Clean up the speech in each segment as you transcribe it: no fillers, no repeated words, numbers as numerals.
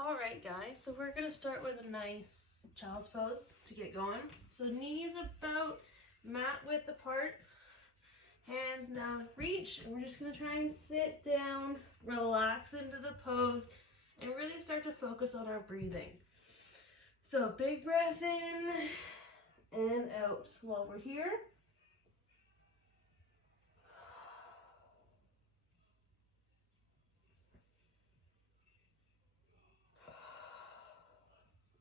All right, guys, so we're gonna start with a nice child's pose to get going. So knees about mat width apart, hands down reach, and we're just gonna try and sit down, relax into the pose, and really start to focus on our breathing. So big breath in and out while we're here.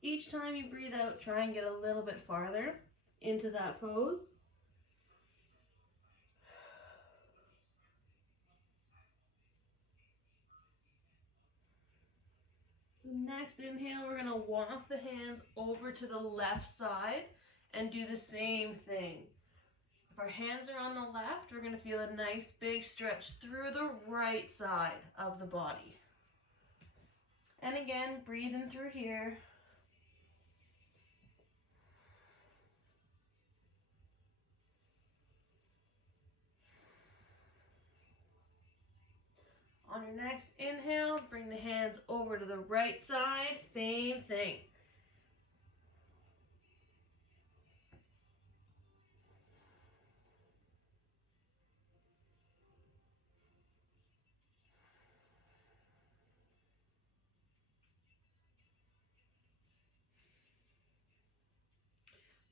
Each time you breathe out, try and get a little bit farther into that pose. Next inhale, we're gonna walk the hands over to the left side and do the same thing. If our hands are on the left, we're gonna feel a nice big stretch through the right side of the body. And again, breathe in through here. On your next inhale, bring the hands over to the right side, same thing.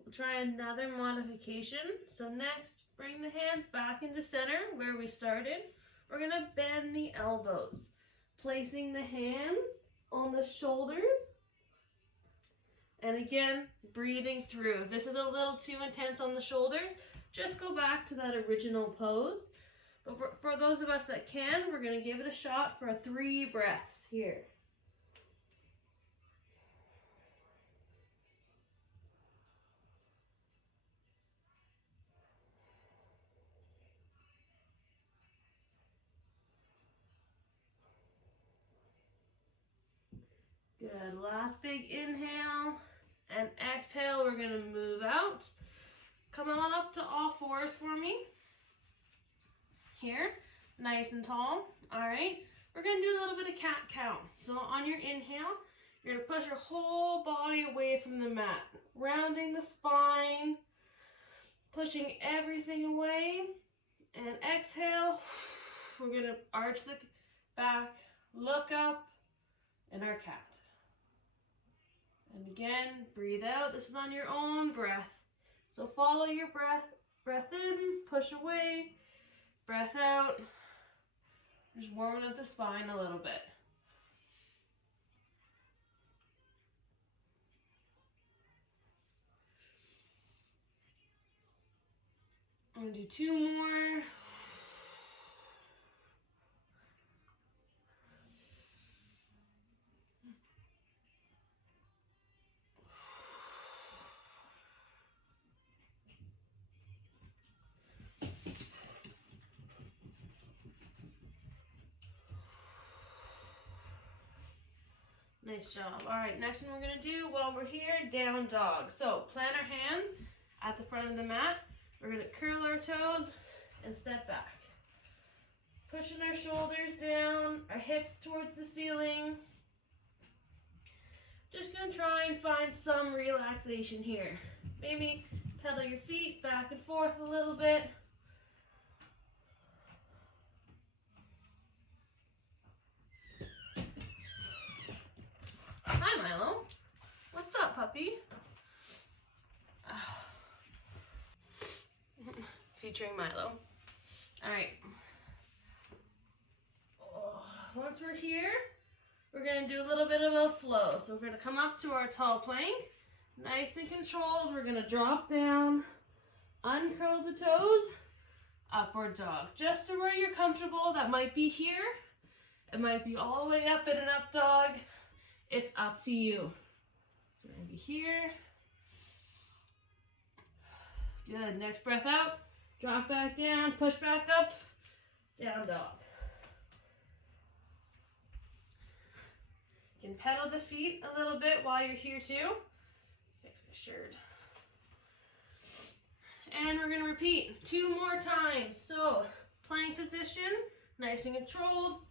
We'll try another modification. So next, bring the hands back into center where we started. We're gonna bend the elbows, placing the hands on the shoulders. And again, breathing through. This is a little too intense on the shoulders. Just go back to that original pose. But for those of us that can, we're gonna give it a shot for 3 breaths here. Good, last big inhale and exhale. We're gonna move out. Come on up to all fours for me. Here, nice and tall. All right, we're gonna do a little bit of cat cow. So on your inhale, you're gonna push your whole body away from the mat, rounding the spine, pushing everything away. And exhale, we're gonna arch the back, look up, and our cat. And again, breathe out. This is on your own breath. So follow your breath. Breath in, push away, breath out. Just warming up the spine a little bit. I'm gonna do 2 more. Nice job. All right, next one we're gonna do while we're here, down dog. So plant our hands at the front of the mat. We're gonna curl our toes and step back. Pushing our shoulders down, our hips towards the ceiling. Just gonna try and find some relaxation here. Maybe pedal your feet back and forth a little bit. Hi, Milo. What's up, puppy? Featuring Milo. All right. Once we're here, we're gonna do a little bit of a flow. So we're gonna come up to our tall plank. Nice and controlled. We're gonna drop down, uncurl the toes, upward dog. Just to where you're comfortable. That might be here. It might be all the way up in an up dog. It's up to you. So maybe here. Good, next breath out. Drop back down, push back up, down dog. You can pedal the feet a little bit while you're here too. Fix my shirt. And we're gonna repeat 2 more times. So, plank position, nice and controlled.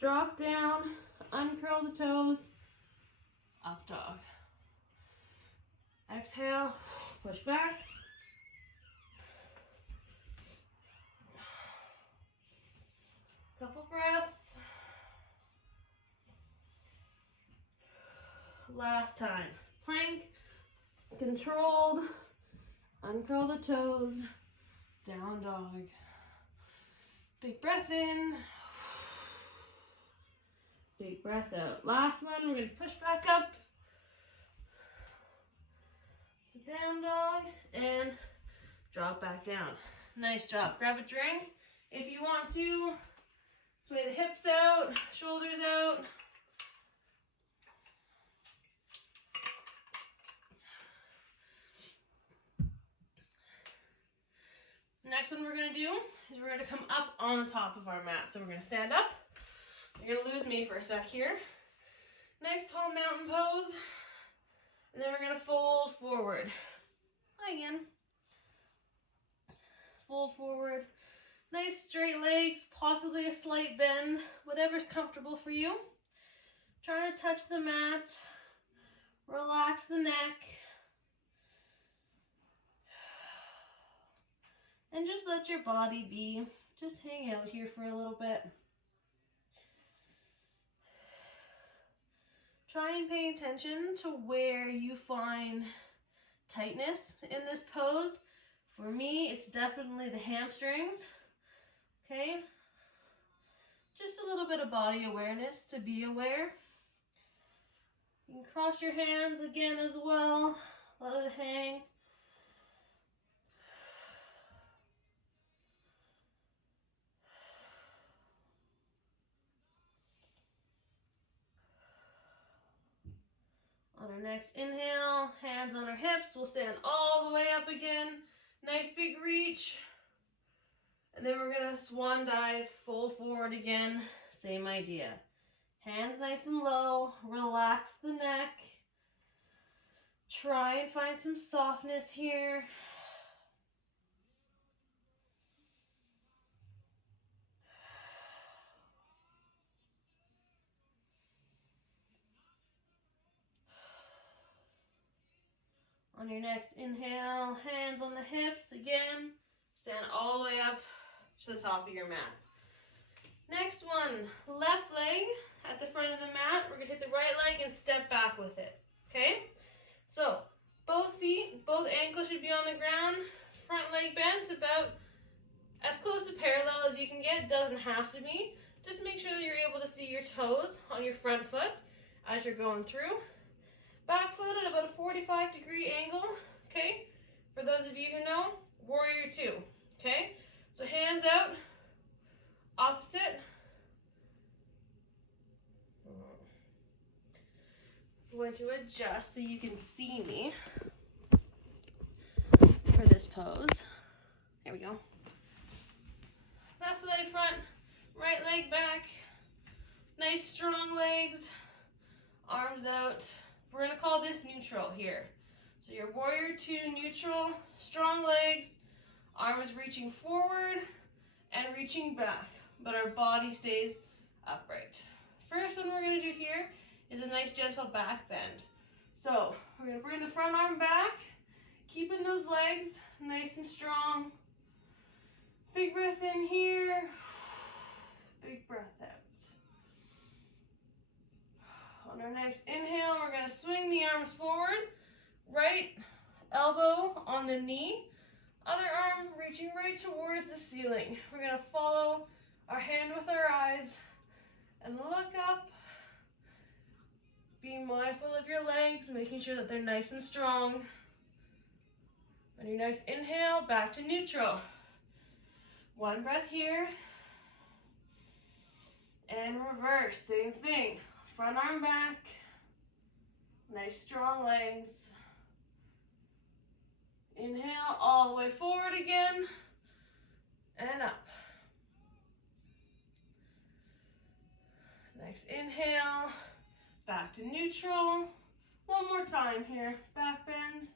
Drop down, uncurl the toes, up dog. Exhale, push back. Couple breaths. Last time. Plank, controlled, uncurl the toes, down dog. Big breath in, big breath out. Last one, we're going to push back up to down dog and drop back down. Nice job. Grab a drink if you want to. Sway the hips out, shoulders out. Next one we're going to do is we're going to come up on the top of our mat. So we're going to stand up. You're going to lose me for a sec here. Nice tall mountain pose. And then we're going to fold forward. Again. Fold forward. Nice straight legs, possibly a slight bend, whatever's comfortable for you. Try to touch the mat. Relax the neck. And just let your body be. Just hang out here for a little bit. Try and pay attention to where you find tightness in this pose. For me, it's definitely the hamstrings. Okay? Just a little bit of body awareness to be aware. You can cross your hands again as well. Let it hang. On our next inhale, hands on our hips, we'll stand all the way up again. Nice big reach. And then we're gonna swan dive, fold forward again. Same idea. Hands nice and low, relax the neck. Try and find some softness here. On your next inhale, hands on the hips again. Stand all the way up to the top of your mat. Next one, left leg at the front of the mat. We're gonna hit the right leg and step back with it, okay? So, both feet, both ankles should be on the ground. Front leg bent about as close to parallel as you can get. Doesn't have to be. Just make sure that you're able to see your toes on your front foot as you're going through. Back foot at about a 45-degree angle, okay? For those of you who know, warrior two, okay? So hands out, opposite. I'm going to adjust so you can see me for this pose. Here we go. Left leg front, right leg back. Nice strong legs, arms out. We're gonna call this neutral here. So your warrior two neutral, strong legs, arms reaching forward and reaching back, but our body stays upright. First one we're gonna do here is a nice gentle back bend. So we're gonna bring the front arm back, keeping those legs nice and strong. Big breath in here, big breath out. On our next inhale, we're gonna swing the arms forward, right elbow on the knee, other arm reaching right towards the ceiling. We're gonna follow our hand with our eyes and look up. Be mindful of your legs, making sure that they're nice and strong. On your next inhale, back to neutral. One breath here. And reverse, same thing. Front arm back. Nice strong legs. Inhale all the way forward again. And up. Next inhale. Back to neutral. One more time here. Back bend.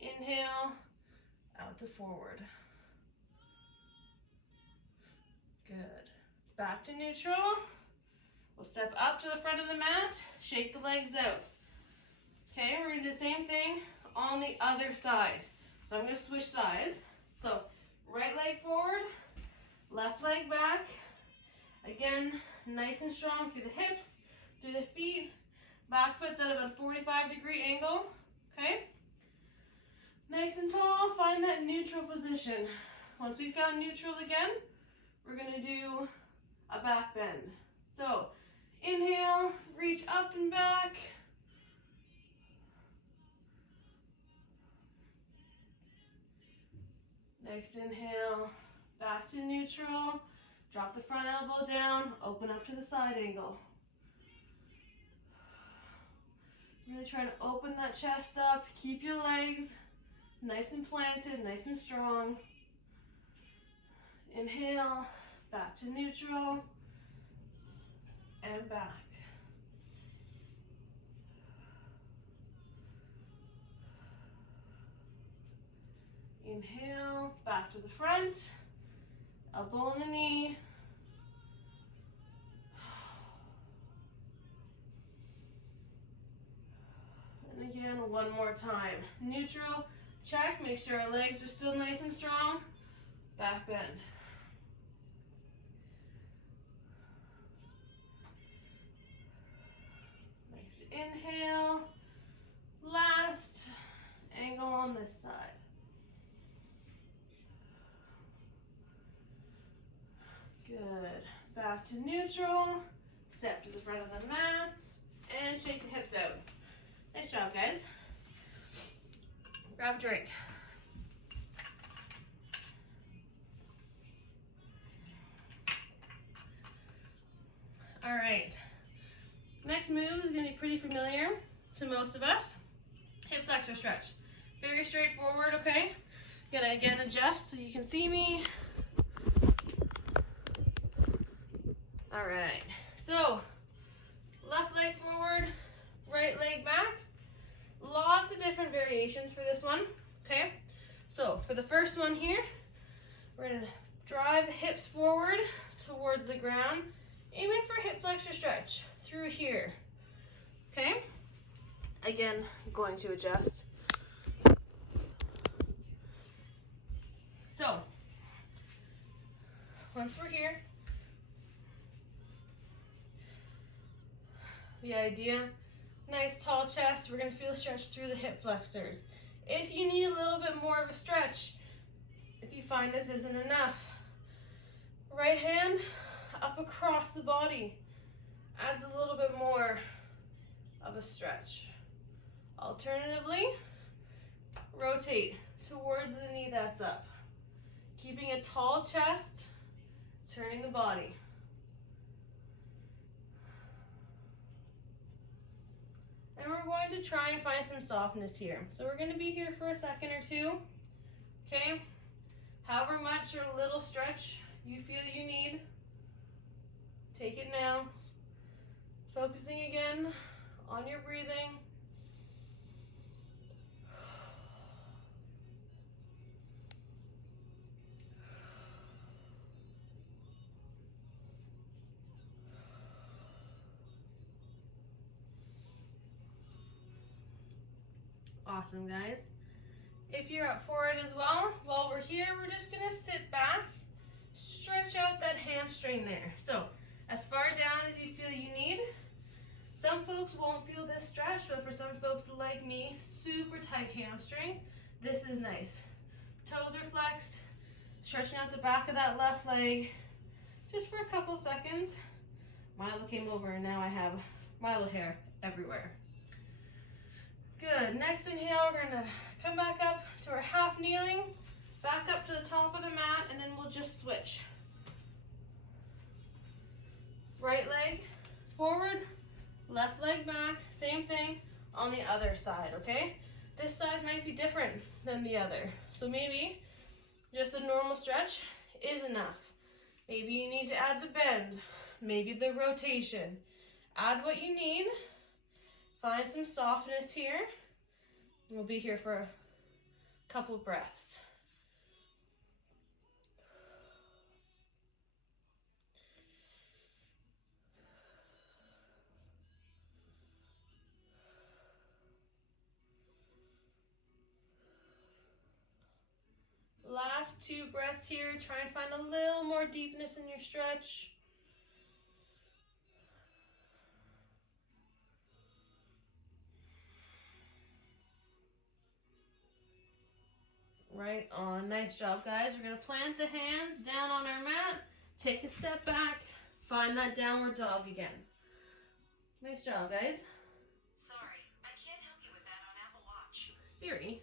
Inhale. Out to forward. Good. Back to neutral. We'll step up to the front of the mat, shake the legs out. Okay, we're gonna do the same thing on the other side. So I'm gonna switch sides. So right leg forward, left leg back. Again, nice and strong through the hips, through the feet. Back foot's at about a 45-degree angle, okay? Nice and tall, find that neutral position. Once we found neutral again, we're gonna do a back bend. So inhale, reach up and back. Next inhale, back to neutral. Drop the front elbow down, open up to the side angle. Really trying to open that chest up, keep your legs nice and planted, nice and strong. Inhale, back to neutral, and back. Inhale, back to the front, elbow on the knee. And again, one more time. Neutral, check, make sure our legs are still nice and strong. Back bend. Nice inhale. Last angle on this side. Good. Back to neutral. Step to the front of the mat. And shake the hips out. Nice job, guys. Grab a drink. All right. Next move is going to be pretty familiar to most of us. Hip flexor stretch. Very straightforward, okay? Gonna again adjust so you can see me. All right. So, left leg forward, right leg back. Lots of different variations for this one, okay? So, for the first one here, we're gonna drive the hips forward towards the ground, aiming for hip flexor stretch through here, okay? Again, going to adjust. So, once we're here, the idea, nice tall chest, we're gonna feel a stretch through the hip flexors. If you need a little bit more of a stretch, if you find this isn't enough, right hand up across the body adds a little bit more of a stretch. Alternatively, rotate towards the knee that's up. Keeping a tall chest, turning the body. And we're going to try and find some softness here. So we're going to be here for a second or two, okay? However much or little stretch you feel you need, take it now. Focusing again on your breathing. Awesome, guys. If you're up for it as well, while we're here, we're just gonna sit back, stretch out that hamstring there. So, as far down as you feel you need. Some folks won't feel this stretch, but for some folks like me, super tight hamstrings, this is nice. Toes are flexed, stretching out the back of that left leg, just for a couple seconds. Milo came over and now I have Milo hair everywhere. Good, next inhale, we're gonna come back up to our half kneeling, back up to the top of the mat, and then we'll just switch. Right leg forward, left leg back, same thing on the other side, okay? This side might be different than the other. So maybe just a normal stretch is enough. Maybe you need to add the bend, maybe the rotation. Add what you need. Find some softness here. We'll be here for a couple of breaths. Last 2 breaths here. Try and find a little more deepness in your stretch. Right on. Nice job, guys. We're going to plant the hands down on our mat. Take a step back. Find that downward dog again. Nice job, guys. Sorry, I can't help you with that on Apple Watch. Siri.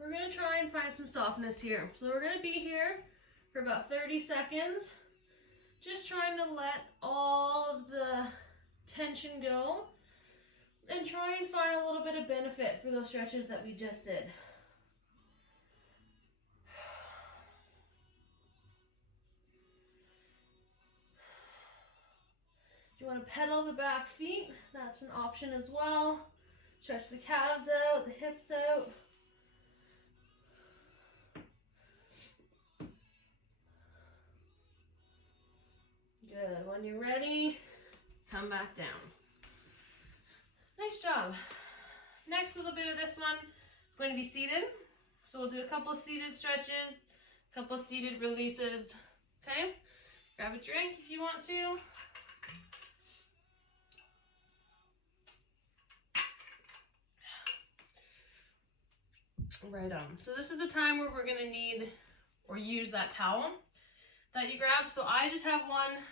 We're going to try and find some softness here. So we're going to be here for about 30 seconds. Just trying to let all of the tension go and try and find a little bit of benefit for those stretches that we just did. If you want to pedal the back feet, that's an option as well. Stretch the calves out, the hips out. Good. When you're ready, come back down. Nice job. Next little bit of this one is going to be seated. So we'll do a couple of seated stretches, a couple of seated releases. Okay? Grab a drink if you want to. Right on. So this is the time where we're going to need or use that towel that you grab. So I just have one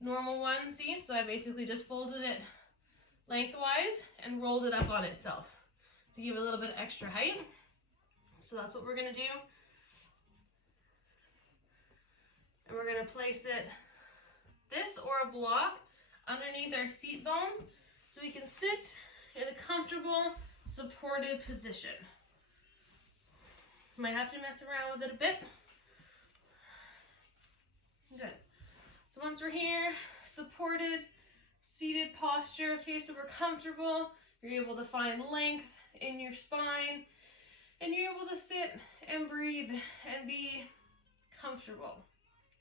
normal one, see? So I basically just folded it lengthwise and rolled it up on itself to give it a little bit extra height. So that's what we're going to do. And we're going to place it, this or a block, underneath our seat bones so we can sit in a comfortable, supported position. Might have to mess around with it a bit. Good. So once we're here, supported, seated posture, okay, so we're comfortable, you're able to find length in your spine, and you're able to sit and breathe and be comfortable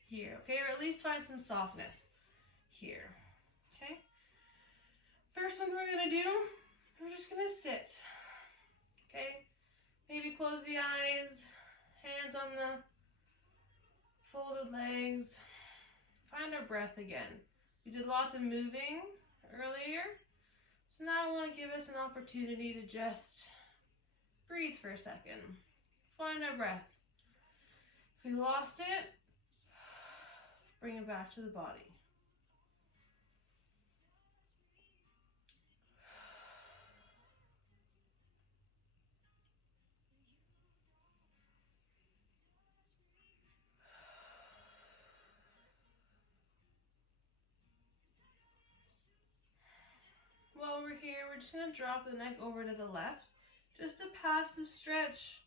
here, okay, or at least find some softness here, okay. First one we're gonna do, we're just gonna sit, okay. Maybe close the eyes, hands on the folded legs. Find our breath again. We did lots of moving earlier, so now I want to give us an opportunity to just breathe for a second. Find our breath. If we lost it, bring it back to the body. While we're here, we're just going to drop the neck over to the left. Just a passive stretch.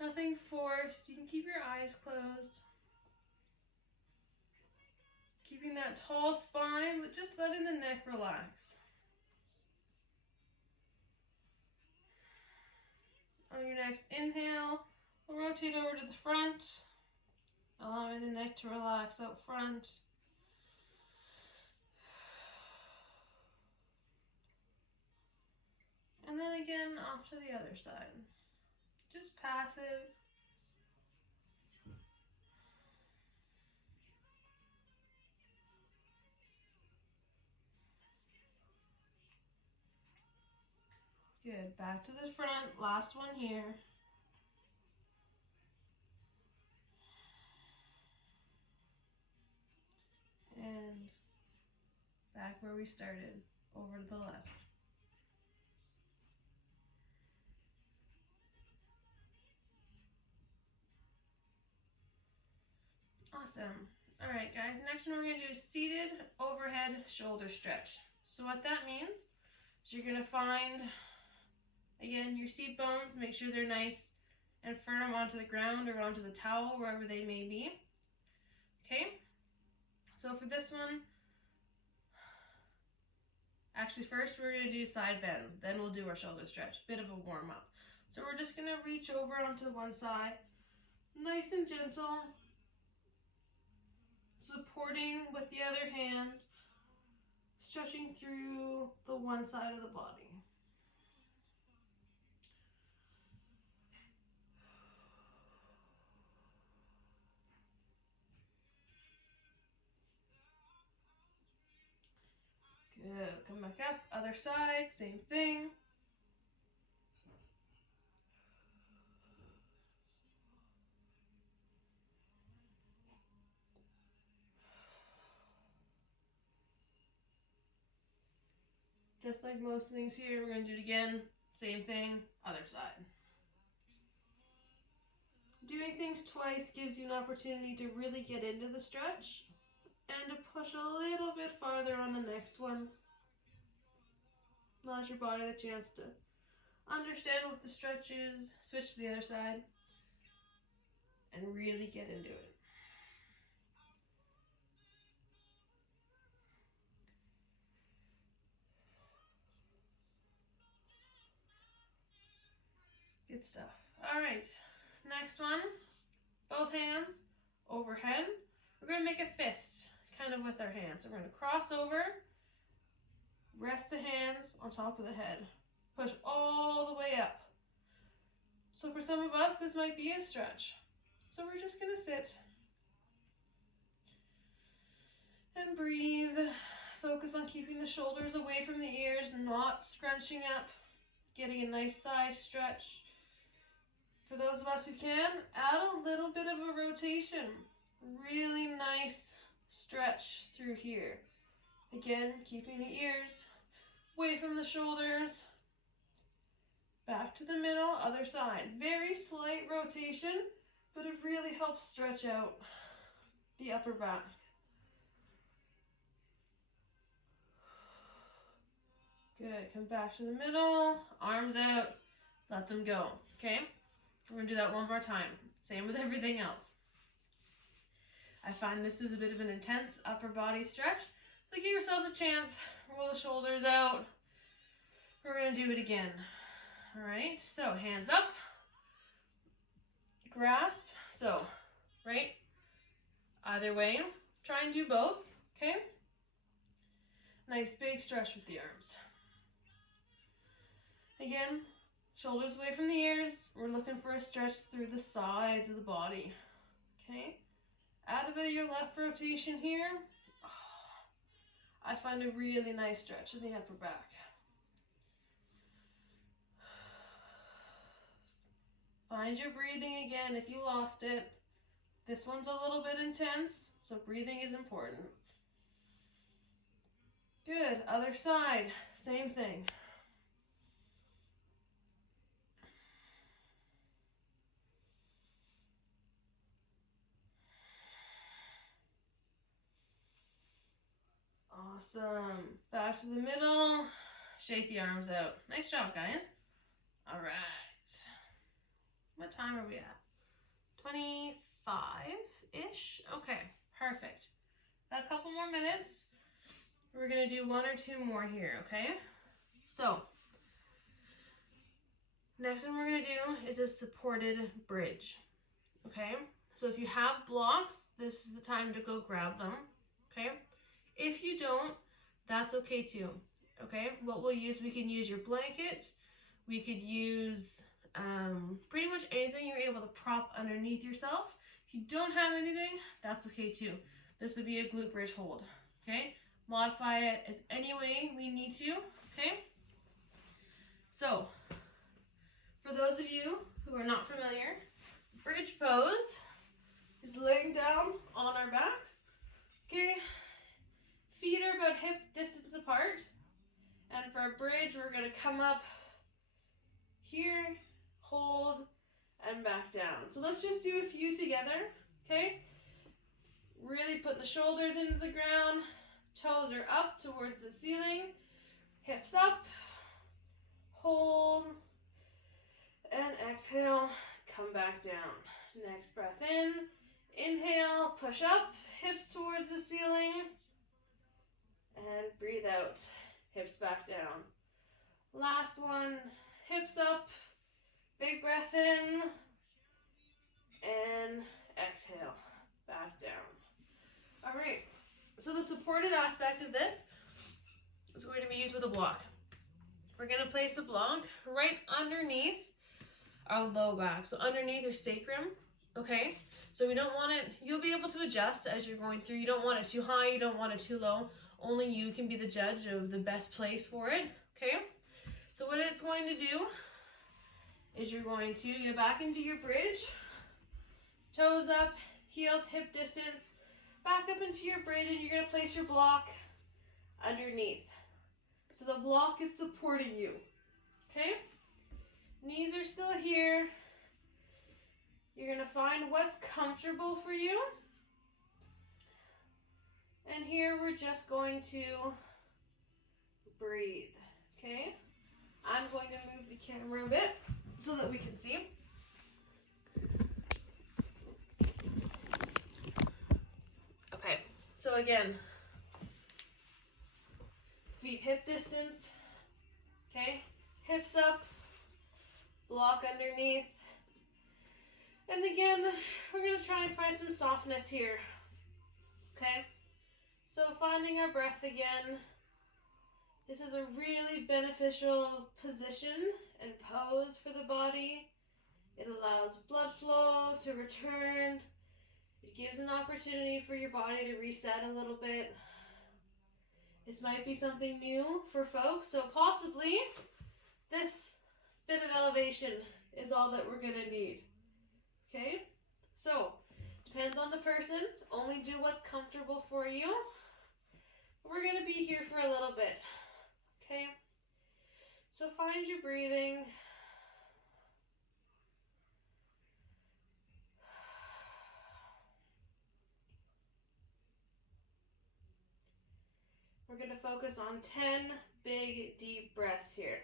Nothing forced. You can keep your eyes closed. Keeping that tall spine, but just letting the neck relax. On your next inhale, we'll rotate over to the front, allowing the neck to relax up front. And then again, off to the other side. Just passive. Good. Back to the front. Last one here. And back where we started, over to the left. Awesome. All right, guys, next one we're going to do is seated overhead shoulder stretch. So what that means is you're going to find, again, your seat bones, make sure they're nice and firm onto the ground or onto the towel, wherever they may be. Okay? So for this one, actually first we're going to do side bend, then we'll do our shoulder stretch, bit of a warm up. So we're just going to reach over onto one side, nice and gentle, supporting with the other hand, stretching through the one side of the body. Good. Come back up. Other side. Same thing. Just like most things here, we're going to do it again. Same thing. Other side. Doing things twice gives you an opportunity to really get into the stretch and to push a little bit farther on the next one. Allows your body the chance to understand what the stretch is, switch to the other side, and really get into it. Good stuff. All right, next one, both hands overhead. We're going to make a fist kind of with our hands. So we're going to cross over, rest the hands on top of the head, push all the way up. So for some of us, this might be a stretch. So we're just going to sit and breathe. Focus on keeping the shoulders away from the ears, not scrunching up, getting a nice side stretch. For those of us who can, add a little bit of a rotation. Really nice stretch through here. Again, keeping the ears away from the shoulders. Back to the middle, other side. Very slight rotation, but it really helps stretch out the upper back. Good, come back to the middle, arms out, let them go, okay? We're gonna do that one more time. Same with everything else. I find this is a bit of an intense upper body stretch, so give yourself a chance, roll the shoulders out. We're gonna do it again. All right, so hands up, grasp, so, right, either way, try and do both, okay? Nice big stretch with the arms. Again, shoulders away from the ears. We're looking for a stretch through the sides of the body, okay? Add a bit of your left rotation here. I find a really nice stretch in the upper back. Find your breathing again if you lost it. This one's a little bit intense, so breathing is important. Good, other side, same thing. Awesome. Back to the middle. Shake the arms out. Nice job, guys. All right. What time are we at? 25-ish? Okay, perfect. Got a couple more minutes. We're going to do one or two more here, okay? So, next one we're going to do is a supported bridge, okay? So if you have blocks, this is the time to go grab them, okay? If you don't, that's okay too, okay? What we'll use, we can use your blanket. We could use pretty much anything you're able to prop underneath yourself. If you don't have anything, that's okay too. This would be a glute bridge hold, okay? Modify it as any way we need to, okay? So, for those of you who are not familiar, bridge pose is laying down on our backs, okay? Feet are about hip distance apart. And for a bridge, we're gonna come up here, hold, and back down. So let's just do a few together, okay? Really put the shoulders into the ground, toes are up towards the ceiling, hips up, hold, and exhale, come back down. Next breath in, inhale, push up, hips towards the ceiling, and breathe out, hips back down. Last one, hips up, big breath in, and exhale, back down. All right, so the supported aspect of this is going to be used with a block. We're going to place the block right underneath our low back. So underneath your sacrum, okay? So we don't want it, you'll be able to adjust as you're going through. You don't want it too high, you don't want it too low. Only you can be the judge of the best place for it, okay? So what it's going to do is you're going to get back into your bridge, toes up, heels hip distance, back up into your bridge, and you're going to place your block underneath. So the block is supporting you, okay? Knees are still here. You're going to find what's comfortable for you. And here we're just going to breathe, okay? I'm going to move the camera a bit so that we can see. Okay, so again, feet hip distance, okay? Hips up, block underneath. And again, we're going to try and find some softness here, okay? So finding our breath again. This is a really beneficial position and pose for the body. It allows blood flow to return. It gives an opportunity for your body to reset a little bit. This might be something new for folks, so possibly this bit of elevation is all that we're going to need. Okay? So, depends on the person. Only do what's comfortable for you. We're going to be here for a little bit. Okay? So find your breathing. We're going to focus on 10 big, deep breaths here.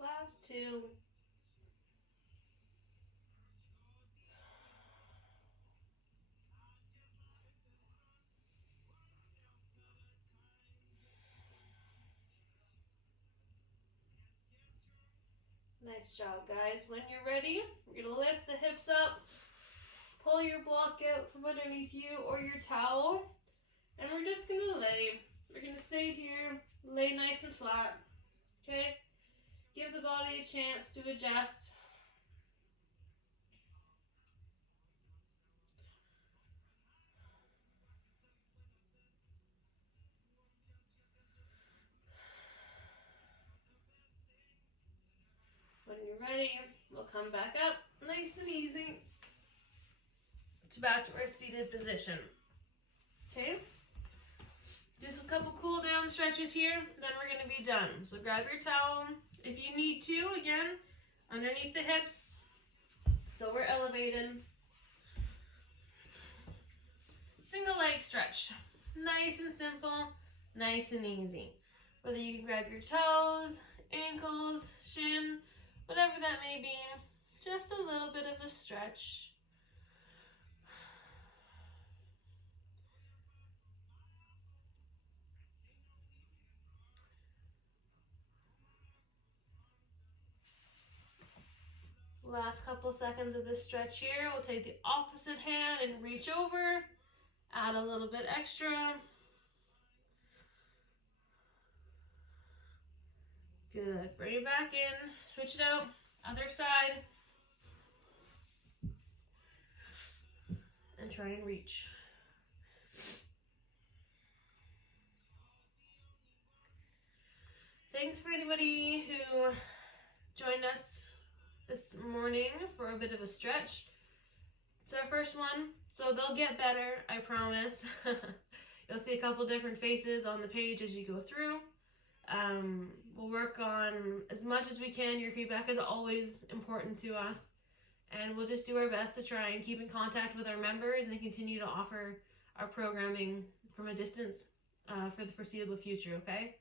Last two. Nice job, guys. When you're ready, we're going to lift the hips up, pull your block out from underneath you or your towel, and we're just going to lay. We're going to stay here, lay nice and flat, okay? Give the body a chance to adjust. When you're ready, we'll come back up, nice and easy, to back to our seated position. Okay? Do a couple cool down stretches here, then we're going to be done. So grab your towel. If you need to, again, underneath the hips, so we're elevated. Single leg stretch. Nice and simple, nice and easy. Whether you can grab your toes, ankles, shin, whatever that may be, just a little bit of a stretch. Last couple seconds of this stretch here. We'll take the opposite hand and reach over, add a little bit extra. Good, bring it back in, switch it out, other side. And try and reach. Thanks for anybody who joined us this morning for a bit of a stretch. It's our first one, so they'll get better, I promise. You'll see a couple different faces on the page as you go through. We'll work on as much as we can. Your feedback is always important to us. And we'll just do our best to try and keep in contact with our members and continue to offer our programming from a distance for the foreseeable future, okay?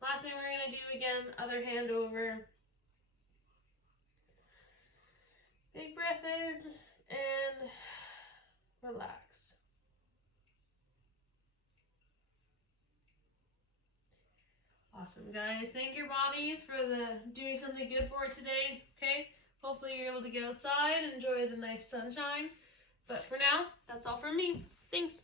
Last thing we're going to do again, other hand over. Big breath in and relax. Awesome, guys. Thank your bodies for doing something good for it today, okay? Hopefully you're able to get outside and enjoy the nice sunshine. But for now, that's all from me. Thanks.